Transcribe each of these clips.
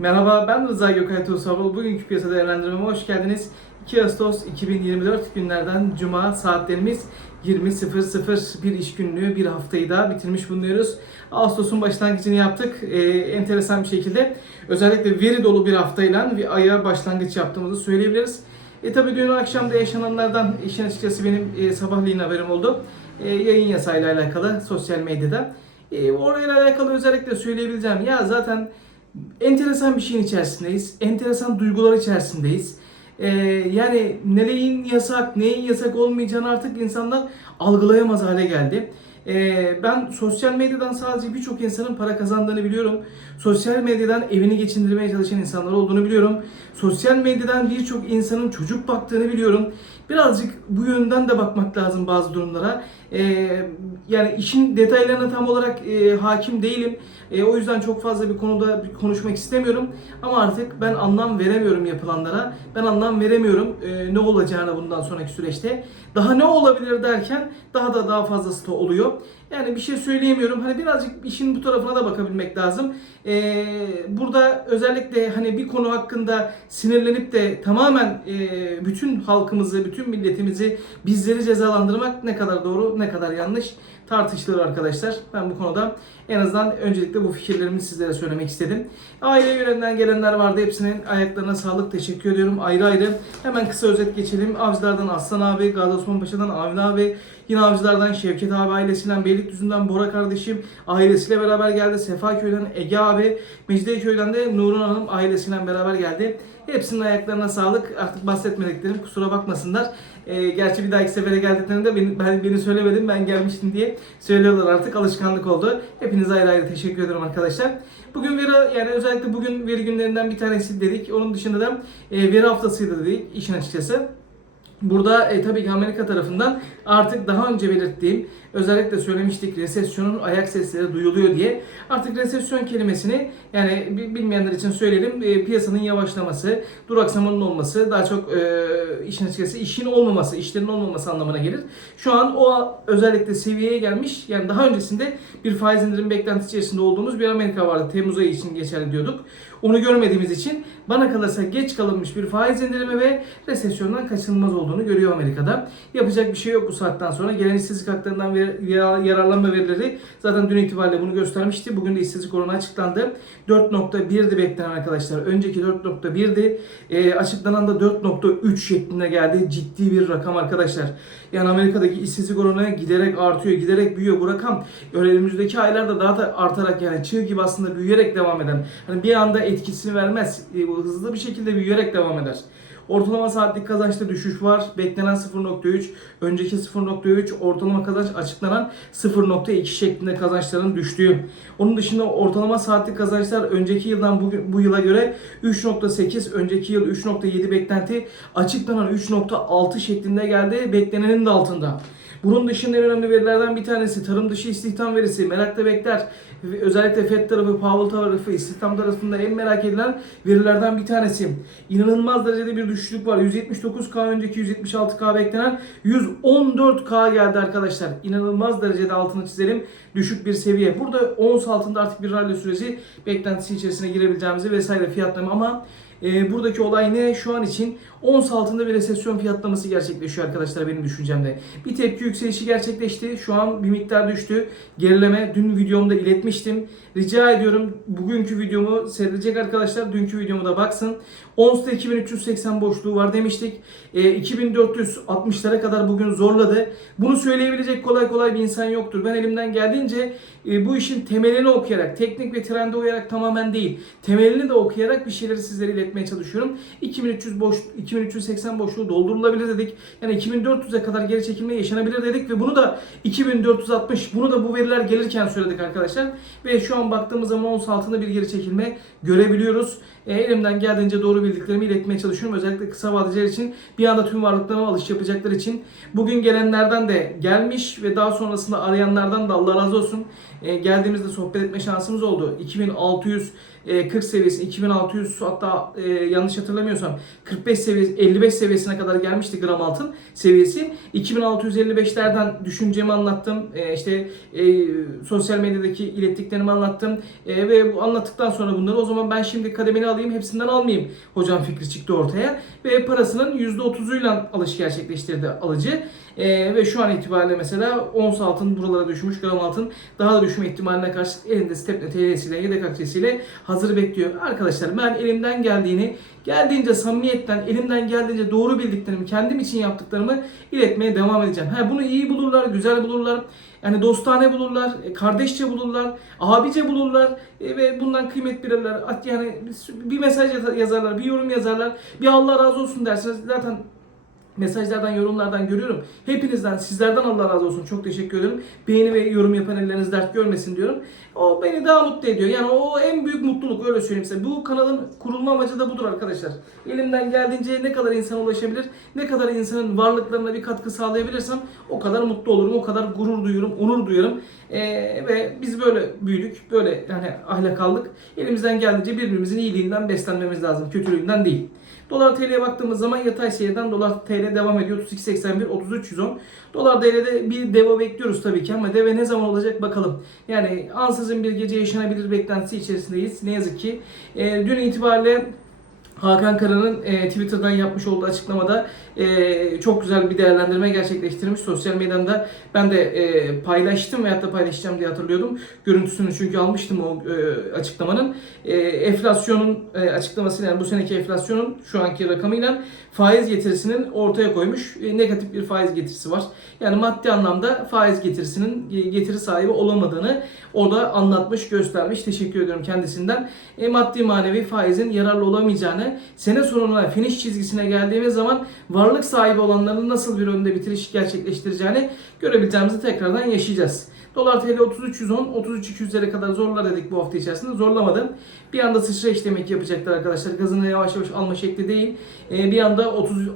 Merhaba ben Rıza Gökay Tuğsavul. Bugünkü piyasa değerlendirmeme hoş geldiniz. 2 Ağustos 2024 günlerden Cuma saatlerimiz 20.00 bir iş günlüğü bir haftayı da bitirmiş bulunuyoruz. Ağustos'un başlangıcını yaptık. Ee, enteresan bir şekilde özellikle veri dolu bir haftayla bir aya başlangıç yaptığımızı söyleyebiliriz. E tabi dün akşam da yaşananlardan işin açıkçası benim e, sabahleyin haberim oldu. E, yayın yasayla alakalı sosyal medyada. E, orayla alakalı özellikle söyleyebileceğim. Ya zaten enteresan bir şeyin içerisindeyiz. Enteresan duygular içerisindeyiz. Ee, yani neyin yasak, neyin yasak olmayacağını artık insanlar algılayamaz hale geldi. Ee, ben sosyal medyadan sadece birçok insanın para kazandığını biliyorum. Sosyal medyadan evini geçindirmeye çalışan insanlar olduğunu biliyorum. Sosyal medyadan birçok insanın çocuk baktığını biliyorum. Birazcık bu yönden de bakmak lazım bazı durumlara. Ee, yani işin detaylarına tam olarak e, hakim değilim. E, o yüzden çok fazla bir konuda konuşmak istemiyorum. Ama artık ben anlam veremiyorum yapılanlara. Ben anlam veremiyorum e, ne olacağına bundan sonraki süreçte. Daha ne olabilir derken daha da daha fazlası da oluyor. Yani bir şey söyleyemiyorum. Hani birazcık işin bu tarafına da bakabilmek lazım. E, burada özellikle hani bir konu hakkında sinirlenip de tamamen e, bütün halkımızı, bütün milletimizi, bizleri cezalandırmak ne kadar doğru, ne kadar yanlış tartışılır arkadaşlar. Ben bu konuda en azından öncelikle bu fikirlerimi sizlere söylemek istedim. Aile yönetinden gelenler vardı. Hepsinin ayaklarına sağlık. Teşekkür ediyorum. Ayrı ayrı. Hemen kısa özet geçelim. Avcılardan Aslan abi, Gazi Osman Paşa'dan Avni abi, yine Avcılardan Şevket abi ailesinden, Beylikdüzü'nden Bora kardeşim ailesiyle beraber geldi. Sefaköy'den Ege Mecidiyeköy'den de Nurhan Hanım ailesiyle beraber geldi. Hepsinin ayaklarına sağlık. Artık bahsetmediklerim kusura bakmasınlar. Ee, gerçi bir dahaki sefere geldiklerinde beni, ben, beni söylemedim ben gelmiştim diye söylüyorlar artık alışkanlık oldu. Hepinize ayrı ayrı teşekkür ederim arkadaşlar. Bugün veri yani özellikle bugün veri günlerinden bir tanesi dedik. Onun dışında da e, veri haftasıydı dedik işin açıkçası. Burada e, tabii ki Amerika tarafından artık daha önce belirttiğim özellikle söylemiştik resesyonun ayak sesleri duyuluyor diye. Artık resesyon kelimesini yani bi- bilmeyenler için söyleyelim e, piyasanın yavaşlaması, duraksamanın olması, daha çok e, işin açıkçası işin olmaması, işlerin olmaması anlamına gelir. Şu an o özellikle seviyeye gelmiş. Yani daha öncesinde bir faiz indirim beklentisi içerisinde olduğumuz bir Amerika vardı. Temmuz ayı için geçerli diyorduk. Onu görmediğimiz için bana kalırsa geç kalınmış bir faiz indirimi ve resesyondan kaçınılmaz olduğunu görüyor Amerika'da. Yapacak bir şey yok bu saatten sonra. Gelen işsizlik haklarından yararlanma verileri zaten dün itibariyle bunu göstermişti. Bugün de işsizlik oranı açıklandı. 4.1'di beklenen arkadaşlar. Önceki 4.1'di. E, açıklanan da 4.3 şeklinde geldi. Ciddi bir rakam arkadaşlar. Yani Amerika'daki işsizlik oranı giderek artıyor, giderek büyüyor. Bu rakam önümüzdeki aylarda daha da artarak yani çığ gibi aslında büyüyerek devam eden. Hani bir anda etkisini vermez. E, hızlı bir şekilde büyüyerek devam eder. Ortalama saatlik kazançta düşüş var. Beklenen 0.3, önceki 0.3, ortalama kazanç açıklanan 0.2 şeklinde kazançların düştüğü. Onun dışında ortalama saatlik kazançlar önceki yıldan bu, bu yıla göre 3.8, önceki yıl 3.7 beklenti açıklanan 3.6 şeklinde geldi. Beklenenin de altında. Bunun dışında en önemli verilerden bir tanesi tarım dışı istihdam verisi. Merakla bekler. Özellikle FED tarafı, Powell tarafı, istihdam tarafında en merak edilen verilerden bir tanesi. İnanılmaz derecede bir düşüşlük var. 179K önceki 176K beklenen 114K geldi arkadaşlar. İnanılmaz derecede altını çizelim. Düşük bir seviye. Burada ons altında artık bir rally süreci beklentisi içerisine girebileceğimizi vesaire fiyatlama ama e, buradaki olay ne? Şu an için ons altında bir resesyon fiyatlaması gerçekleşiyor arkadaşlar benim düşüncemde. Bir tepki yükselişi gerçekleşti. Şu an bir miktar düştü. Gerileme dün videomda iletmiştim. Rica ediyorum bugünkü videomu seyredecek arkadaşlar dünkü videomu da baksın. Ons'ta 2380 boşluğu var demiştik. E, 2460'lara kadar bugün zorladı. Bunu söyleyebilecek kolay kolay bir insan yoktur. Ben elimden geldiğince e, bu işin temelini okuyarak, teknik ve trende uyarak tamamen değil, temelini de okuyarak bir şeyleri sizlere iletmeye çalışıyorum. 2300 boş 2380 boşluğu doldurulabilir dedik. Yani 2400'e kadar geri çekilme yaşanabilir dedik ve bunu da 2460 bunu da bu veriler gelirken söyledik arkadaşlar. Ve şu an baktığımız zaman ons altında bir geri çekilme görebiliyoruz. E, elimden geldiğince doğru bildiklerimi iletmeye çalışıyorum. Özellikle kısa vadeciler için bir anda tüm varlıklarına alış yapacaklar için. Bugün gelenlerden de gelmiş ve daha sonrasında arayanlardan da Allah razı olsun. E, geldiğimizde sohbet etme şansımız oldu. 2600 e, 40 seviyesi 2600 hatta e, yanlış hatırlamıyorsam 45 seviyesi 55 seviyesine kadar gelmişti gram altın seviyesi. 2655'lerden düşüncemi anlattım. E, işte e, sosyal medyadaki ilettiklerimi anlattım. E, ve bu anlattıktan sonra bunları o zaman ben şimdi kademeni alayım hepsinden almayayım. Hocam fikri çıktı ortaya ve parasının %30'uyla alış gerçekleştirdi alıcı. E, ve şu an itibariyle mesela ons altın buralara düşmüş, gram altın daha da düşme ihtimaline karşı elinde Stepne TL'siyle, yedek akçesiyle hazır bekliyor. Arkadaşlar ben elimden geldiğini, geldiğince samimiyetten, elimden geldiğince doğru bildiklerimi, kendim için yaptıklarımı iletmeye devam edeceğim. Ha, bunu iyi bulurlar, güzel bulurlar. Yani dostane bulurlar, e, kardeşçe bulurlar, abice bulurlar e, ve bundan kıymet bilirler. Yani bir mesaj yaz- yazarlar, bir yorum yazarlar, bir Allah razı olsun dersiniz. Zaten mesajlardan, yorumlardan görüyorum. Hepinizden, sizlerden Allah razı olsun. Çok teşekkür ederim. Beğeni ve yorum yapan elleriniz dert görmesin diyorum. O beni daha mutlu ediyor. Yani o en büyük mutluluk öyle söyleyeyim size. Bu kanalın kurulma amacı da budur arkadaşlar. Elimden geldiğince ne kadar insana ulaşabilir, ne kadar insanın varlıklarına bir katkı sağlayabilirsem o kadar mutlu olurum, o kadar gurur duyuyorum, onur duyuyorum. Ee, ve biz böyle büyüdük, böyle yani ahlak aldık. Elimizden geldiğince birbirimizin iyiliğinden beslenmemiz lazım, kötülüğünden değil. Dolar TL'ye baktığımız zaman yatay seyreden dolar TL devam ediyor. 32.81, 33.110. Dolar TL'de bir deva bekliyoruz tabii ki ama deve ne zaman olacak bakalım. Yani ansızın bir gece yaşanabilir beklentisi içerisindeyiz. Ne yazık ki. E, dün itibariyle Hakan Kara'nın e, Twitter'dan yapmış olduğu açıklamada e, çok güzel bir değerlendirme gerçekleştirmiş. Sosyal medyada ben de e, paylaştım veyahut da paylaşacağım diye hatırlıyordum. Görüntüsünü çünkü almıştım o e, açıklamanın. E, enflasyonun e, açıklamasıyla yani bu seneki enflasyonun şu anki rakamıyla faiz getirisinin ortaya koymuş. E, negatif bir faiz getirisi var. Yani maddi anlamda faiz getirisinin getiri sahibi olamadığını o da anlatmış, göstermiş. Teşekkür ediyorum kendisinden. E, maddi manevi faizin yararlı olamayacağını, sene sonuna finish çizgisine geldiğimiz zaman varlık sahibi olanların nasıl bir önde bitiriş gerçekleştireceğini görebileceğimizi tekrardan yaşayacağız. Dolar TL 33.110, 33.200'lere kadar zorlar dedik bu hafta içerisinde. Zorlamadı. Bir anda sıçra demek yapacaklar arkadaşlar. Gazını yavaş yavaş alma şekli değil. Ee, bir anda 30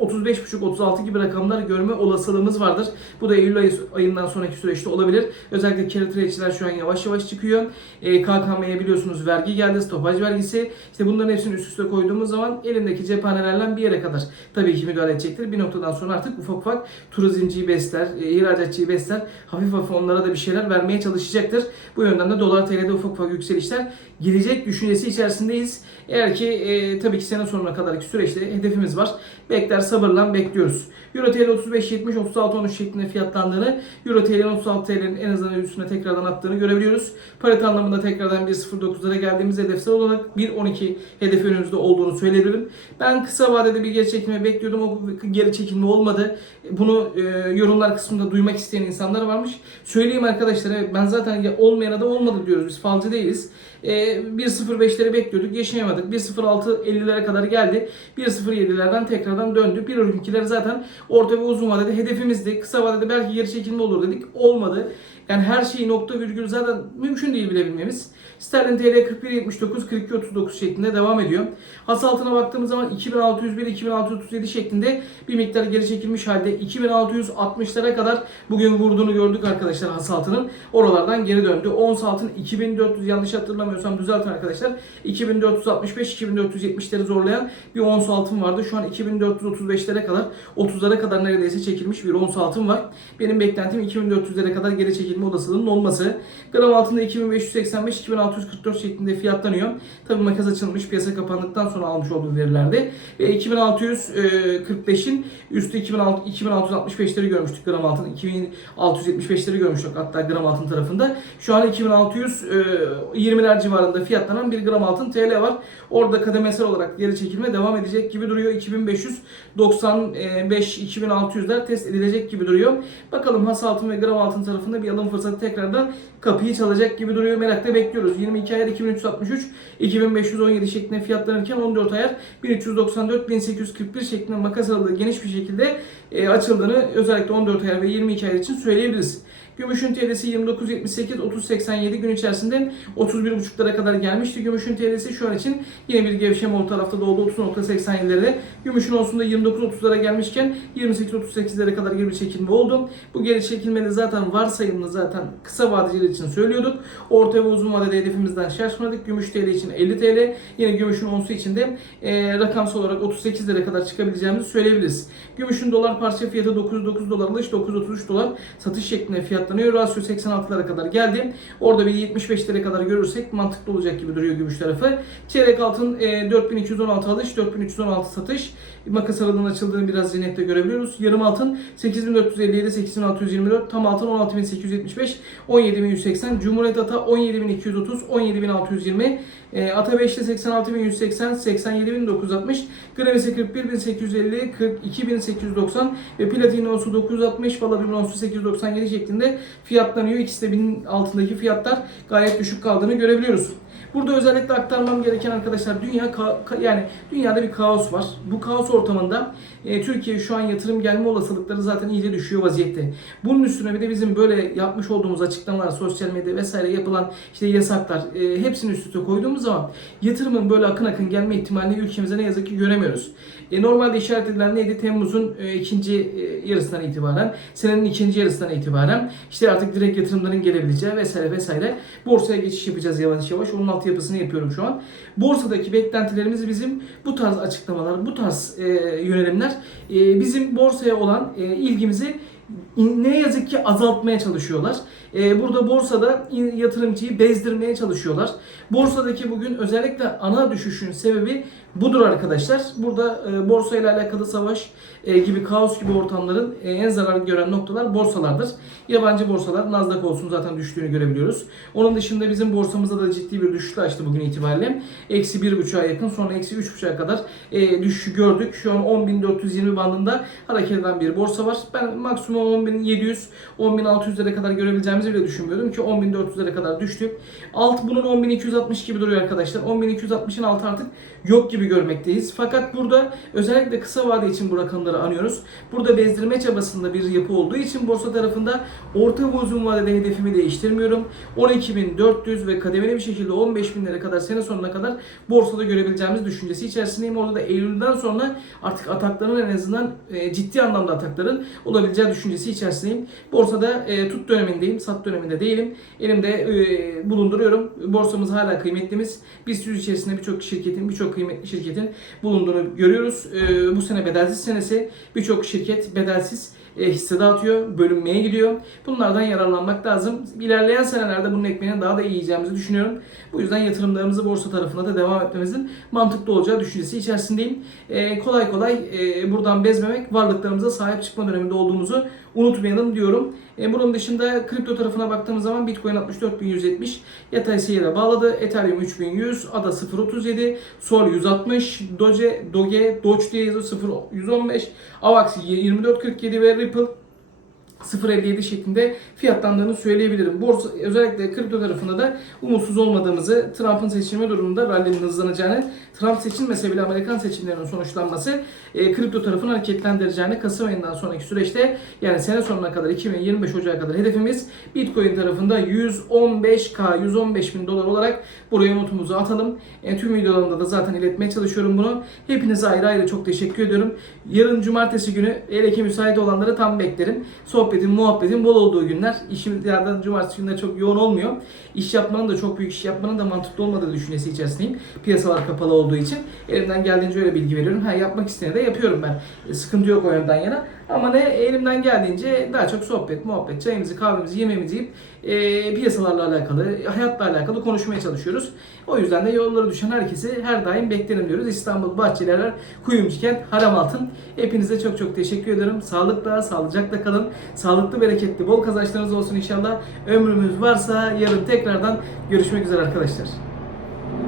35.5-36 gibi rakamlar görme olasılığımız vardır. Bu da Eylül ayı, ayından sonraki süreçte olabilir. Özellikle carry trade'çiler şu an yavaş yavaş çıkıyor. Ee, KKM'ye biliyorsunuz vergi geldi, stopaj vergisi. İşte bunların hepsini üst üste koyduğumuz zaman elindeki cephanelerle bir yere kadar tabii ki müdahale edecektir. Bir noktadan sonra artık ufak ufak turizmciyi besler, e, ihracatçıyı besler. Hafif hafif onlara da bir şeyler vermeye çalışacaktır. Bu yönden de dolar TL'de ufak ufak yükselişler gelecek düşüncesi içerisindeyiz. Eğer ki e, tabii ki sene sonuna kadarki süreçte hedefimiz var. Bekler sabırla bekliyoruz. Euro TL 35.70 36.13 şeklinde fiyatlandığını, Euro TL'nin 36 TL'nin en azından üstüne tekrardan attığını görebiliyoruz. Parite anlamında tekrardan 1.09'lara geldiğimiz hedefsel olarak 1.12 hedef önümüzde olduğunu söyleyebilirim. Ben kısa vadede bir geri çekilme bekliyordum. O geri çekilme olmadı. Bunu e, yorumlar kısmında duymak isteyen insanlar varmış. Söyleyeyim arkadaşlar evet, ben zaten ya olmayana da olmadı diyoruz. Biz falcı değiliz. E, 1.05'leri bekliyorduk. Yaşayamadık. 1.06.50'lere kadar geldi. 1.07'lerden tekrardan döndü. 1.12'ler zaten orta ve uzun vadede hedefimizdi. Kısa vadede belki geri çekilme olur dedik. Olmadı. Yani her şeyi nokta virgül zaten mümkün değil bilebilmemiz. Sterlin TL 41.79 42.39 şeklinde devam ediyor. Has altına baktığımız zaman 2601 2637 şeklinde bir miktar geri çekilmiş halde 2660'lara kadar bugün vurduğunu gördük arkadaşlar has altının. Oralardan geri döndü. Ons altın 2400 yanlış hatırlamıyorsam düzeltin arkadaşlar. 2465 2470'leri zorlayan bir ons altın vardı. Şu an 2435'lere kadar 30'lara kadar neredeyse çekilmiş bir ons altın var. Benim beklentim 2400'lere kadar geri çekilme olasılığının olması. Gram altında 2585 2644 şeklinde fiyatlanıyor. Tabii makas açılmış piyasa kapandıktan sonra almış olduğum verilerde. Ve 2645'in üstü 26 2665'leri görmüştük gram altın. 2675'leri görmüştük hatta gram altın tarafında. Şu an 2620'ler civarında fiyatlanan bir gram altın TL var. Orada kademesel olarak geri çekilme devam edecek gibi duruyor. 2595 2600'ler test edilecek gibi duruyor. Bakalım has altın ve gram altın tarafında bir alım fırsatı tekrardan kapıyı çalacak gibi duruyor. Merakla bekliyoruz. 22 ayar 2363 2517 şeklinde fiyatlanırken 14 ayar 1394 1841 şeklinde makas aralığı geniş bir şekilde e, açıldığını özellikle 14 ayar ve 22 ayar için söyleyebiliriz. Gümüşün TL'si 29.78 30.87 gün içerisinde 31.5'lara kadar gelmişti. Gümüşün TL'si şu an için yine bir gevşeme o tarafta da oldu 30.87'lere. Gümüşün olsunda 29.30'lara gelmişken 28.38'lere kadar geri çekilme oldu. Bu geri çekilmede zaten varsayımlı zaten kısa vadeciler için söylüyorduk. Orta ve uzun vadede hedefimizden şaşmadık. Gümüş TL için 50 TL. Yine gümüşün onsu için de e, rakamsal olarak 38 lira kadar çıkabileceğimizi söyleyebiliriz. Gümüşün dolar parça fiyatı 909 dolar alış, 933 dolar satış şeklinde fiyatlanıyor. Rasyo 86'lara kadar geldi. Orada bir 75 lira kadar görürsek mantıklı olacak gibi duruyor gümüş tarafı. Çeyrek altın e, 4216 alış, 4316 satış. Makas aralığının açıldığını biraz nette görebiliyoruz. Yarım altın 8457, 8624, tam altın 16875, 17180, Cumhuriyet Ata 17230, 17620, e, Ata 5'te 86180, 87960, Gravisi 41850, 42890 ve Platinosu 960, Palladiumnosu 897 şeklinde fiyatlanıyor. İkisi de binin altındaki fiyatlar gayet düşük kaldığını görebiliyoruz. Burada özellikle aktarmam gereken arkadaşlar dünya yani dünyada bir kaos var. Bu kaos ortamında e, Türkiye şu an yatırım gelme olasılıkları zaten iyice düşüyor vaziyette. Bunun üstüne bir de bizim böyle yapmış olduğumuz açıklamalar, sosyal medya vesaire yapılan işte yasaklar e, hepsini üst üste koyduğumuz zaman yatırımın böyle akın akın gelme ihtimalini ülkemize ne yazık ki göremiyoruz. E, normalde işaret edilen neydi? Temmuz'un e, ikinci e, yarısından itibaren, senenin ikinci yarısından itibaren işte artık direkt yatırımların gelebileceği vesaire vesaire borsaya geçiş yapacağız yavaş yavaş. Onun altyapısını yapıyorum şu an. Borsadaki beklentilerimiz bizim bu tarz açıklamalar, bu tarz e, yönelimler e, bizim borsaya olan e, ilgimizi ne yazık ki azaltmaya çalışıyorlar. E, burada borsada yatırımcıyı bezdirmeye çalışıyorlar. Borsadaki bugün özellikle ana düşüşün sebebi budur arkadaşlar. Burada e, borsa ile alakalı savaş e, gibi kaos gibi ortamların e, en zarar gören noktalar borsalardır. Yabancı borsalar Nasdaq olsun zaten düştüğünü görebiliyoruz. Onun dışında bizim borsamızda da ciddi bir düşüş açtı bugün itibariyle. Eksi 1.5'a yakın sonra eksi 3.5'a kadar düşüşü gördük. Şu an 10.420 bandında hareket eden bir borsa var. Ben maksimum 10.700 10.600'lere kadar görebileceğimizi bile düşünmüyordum ki 10.400'lere kadar düştü. Alt bunun 10.260 gibi duruyor arkadaşlar. 10.260'ın altı artık yok gibi görmekteyiz. Fakat burada özellikle kısa vade için bu rakamları anıyoruz. Burada bezdirme çabasında bir yapı olduğu için borsa tarafında orta ve uzun vadede hedefimi değiştirmiyorum. 12.400 ve kademeli bir şekilde 15.000'lere kadar sene sonuna kadar borsada görebileceğimiz düşüncesi içerisindeyim. Orada da Eylül'den sonra artık atakların en azından e, ciddi anlamda atakların olabileceği düşüncesi içerisindeyim. Borsada e, tut dönemindeyim, sat döneminde değilim. Elimde e, bulunduruyorum. Borsamız hala kıymetlimiz. Biz yüz içerisinde birçok şirketin, birçok kıymetli şirketin bulunduğunu görüyoruz. E, bu sene bedelsiz senesi. Birçok şirket bedelsiz e, hisse dağıtıyor, bölünmeye gidiyor. Bunlardan yararlanmak lazım. İlerleyen senelerde bunun ekmeğini daha da iyi yiyeceğimizi düşünüyorum. Bu yüzden yatırımlarımızı borsa tarafına da devam etmemizin mantıklı olacağı düşüncesi içerisindeyim. E, kolay kolay e, buradan bezmemek, varlıklarımıza sahip çıkma döneminde olduğumuzu unutmayalım diyorum. E, bunun dışında kripto tarafına baktığımız zaman Bitcoin 64.170 yatay seyire bağladı. Ethereum 3100, ADA 0.37, Sol 160, Doge, Doge, Doge diye yazıyor 0.115, AVAX 24.47 ve Ripple 0.57 şeklinde fiyatlandığını söyleyebilirim. Borsa özellikle kripto tarafında da umutsuz olmadığımızı, Trump'ın seçilme durumunda rallinin hızlanacağını, Trump seçilmese bile Amerikan seçimlerinin sonuçlanması e, kripto tarafını hareketlendireceğini Kasım ayından sonraki süreçte yani sene sonuna kadar 2025 Ocağı kadar hedefimiz Bitcoin tarafında 115k 115 bin dolar olarak buraya notumuzu atalım. E, tüm videolarımda da zaten iletmeye çalışıyorum bunu. Hepinize ayrı ayrı çok teşekkür ediyorum. Yarın cumartesi günü hele müsait olanları tam beklerim. Sohbetin, muhabbetin bol olduğu günler. İşim yerden cumartesi günleri çok yoğun olmuyor. İş yapmanın da çok büyük iş yapmanın da mantıklı olmadığı düşüncesi içerisindeyim. Piyasalar kapalı olduğu için. Elimden geldiğince öyle bilgi veriyorum. Ha yapmak isteyene de yapıyorum ben. E, sıkıntı yok o yönden yana. Ama ne elimden geldiğince daha çok sohbet, muhabbet, çayımızı, kahvemizi, yemeğimizi yiyip e, piyasalarla alakalı, hayatla alakalı konuşmaya çalışıyoruz. O yüzden de yollara düşen herkesi her daim beklerim diyoruz. İstanbul Bahçeliler, Kuyumcu Kent, Haram Altın. Hepinize çok çok teşekkür ederim. Sağlıkla, sağlıcakla kalın. Sağlıklı, bereketli, bol kazançlarınız olsun inşallah. Ömrümüz varsa yarın tekrardan görüşmek üzere arkadaşlar.